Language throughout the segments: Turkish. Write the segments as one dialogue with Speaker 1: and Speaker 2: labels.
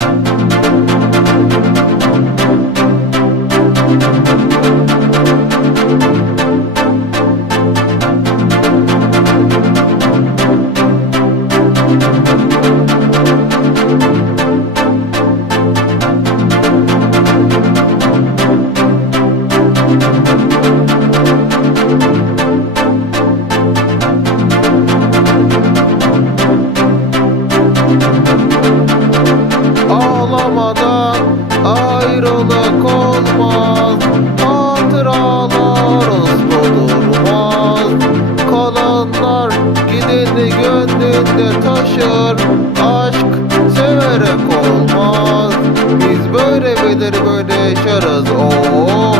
Speaker 1: Thank you. Bilir böyle yaşarız. Oo,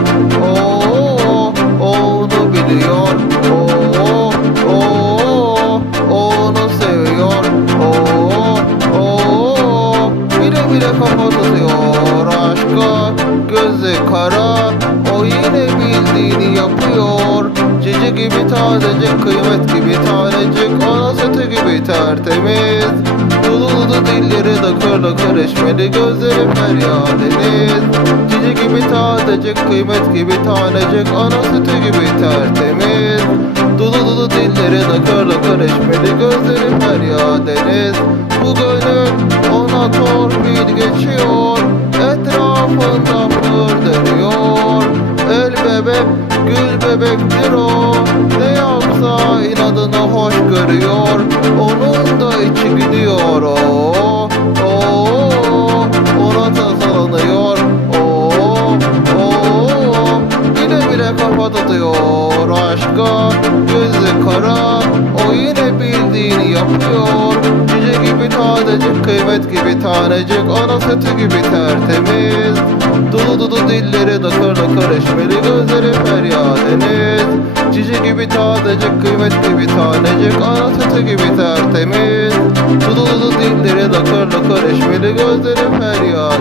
Speaker 1: oo, onu biliyor. Oo, oo, onu seviyor. Oo, oo, bile bile kafa tutuyor. Aşka Gözü kara o yine bildiğini yapıyor. Cici gibi tazecik kıymet gibi tanecik Ana sütü gibi tertemiz Dulu dilleri lıkır lıkır eşmeli Gözleri feryat deniz Cici gibi tazecik kıymet gibi tanecik Ana sütü gibi tertemiz. Dulu dulu dilleri lıkır lıkır eşmeli Gözleri feryat deniz Bu gönül ona torpil geçiyor Etrafında fır dönüyor El bebek gül bebektir o yapıyor Cici gibi tadecik kıymet gibi tanecik. Ana sütü gibi tertemiz. Dulu dulu dilleri lıkır lıkır eşmeli Gözleri feryat deniz. Cici gibi tadecik kıymet gibi tanecik. Ana sütü gibi tertemiz. Dulu dulu dilleri lıkır lıkır eşmeli Gözleri feryat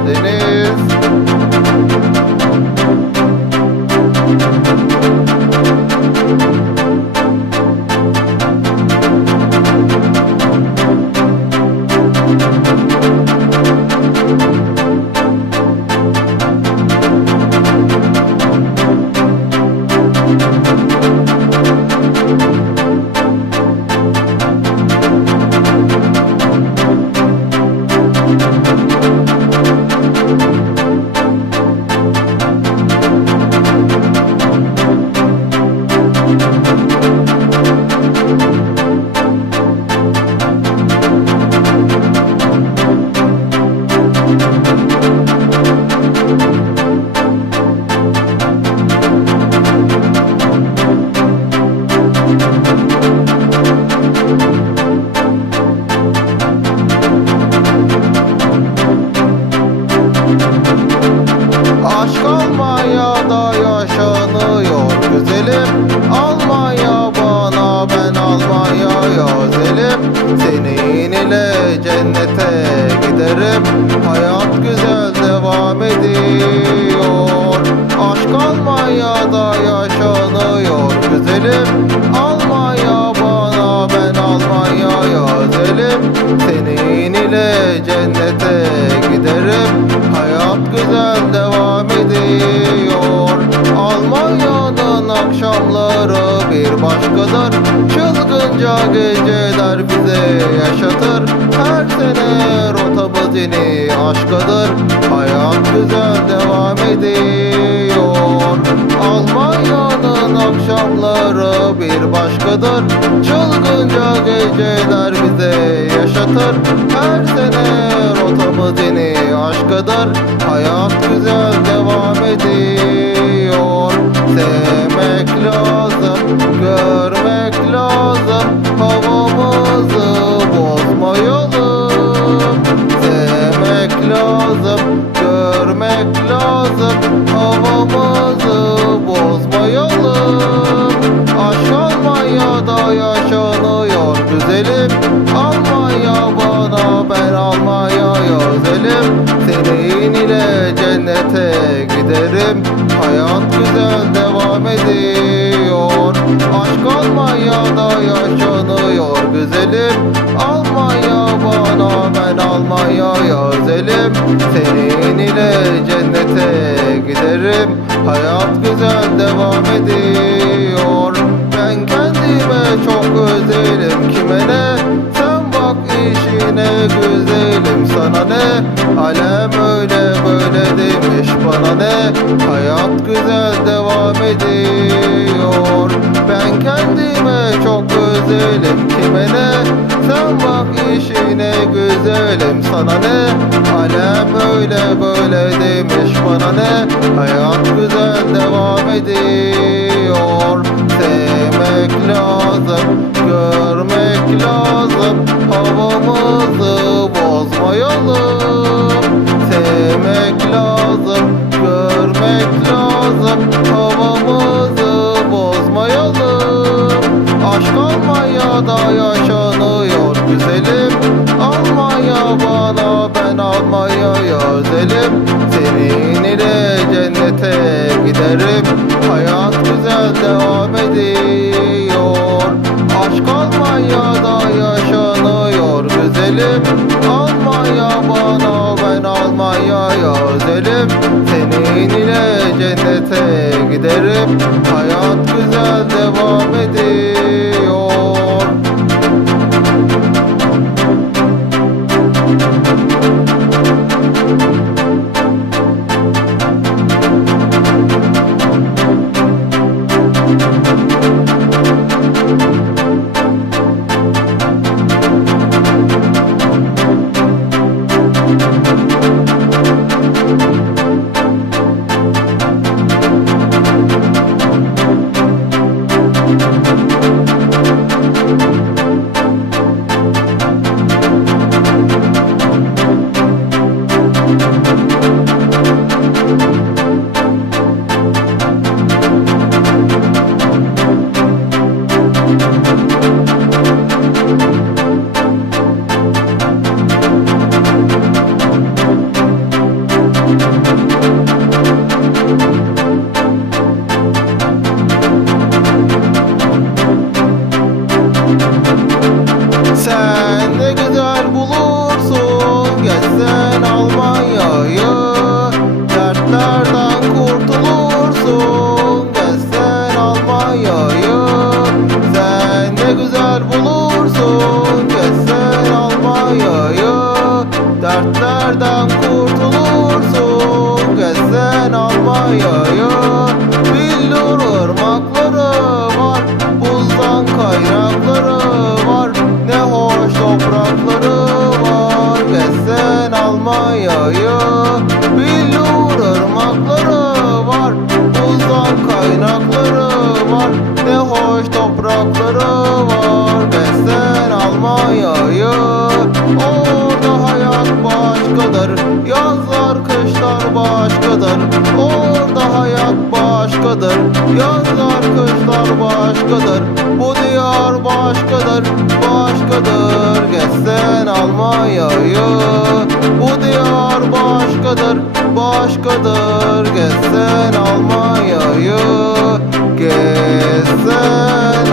Speaker 1: akşamları bir başkadır. Çılgınca geceler bize yaşatır. Her sene rotamız yeni aşkadır Hayat güzel devam ediyor. Almanya'nın akşamları bir başkadır. Çılgınca geceler bize yaşatır. Her sene rotamız yeni aşkadır Hayat güzel devam ediyor Almanya'da yaşanıyor güzelim. Almanya bana ben Almanya'ya özelim. Senin ile cennete giderim. Hayat güzel devam ediyor. Ben kendime çok özelim. Kime ne? Sen bak işine güzelim. Sana ne? Alem öyle böyle demiş bana ne? Hayat güzel devam ediyor güzelim Kime ne? Sen bak işine güzelim Sana ne? Alem öyle böyle demiş bana ne? Hayat güzel devam ediyor Sevmek lazım, görmek lazım Havamızı bozmayalım. Sevmek lazım, görmek lazım Havamızı Almanya'da yaşanıyor güzelim. Almanya bana ben Almanya'ya özelim Senin ile cennete giderim. Hayat güzel devam ediyor. Aşk Almanya'da yaşanıyor güzelim. Almanya bana ben Almanya'ya özelim Senin ile cennete giderim. Hayat güzel devam ediyor toprakları var Gezsen Almanya'yı Orada hayat başkadır Yazlar kışlar başkadır. Orada hayat başkadır Yazlar kışlar başkadır. Bu diyar başkadır Başkadır. Gezsen Almanya'yı Bu diyar başkadır Başkadır. Gezsen Almanya'yı Gezsen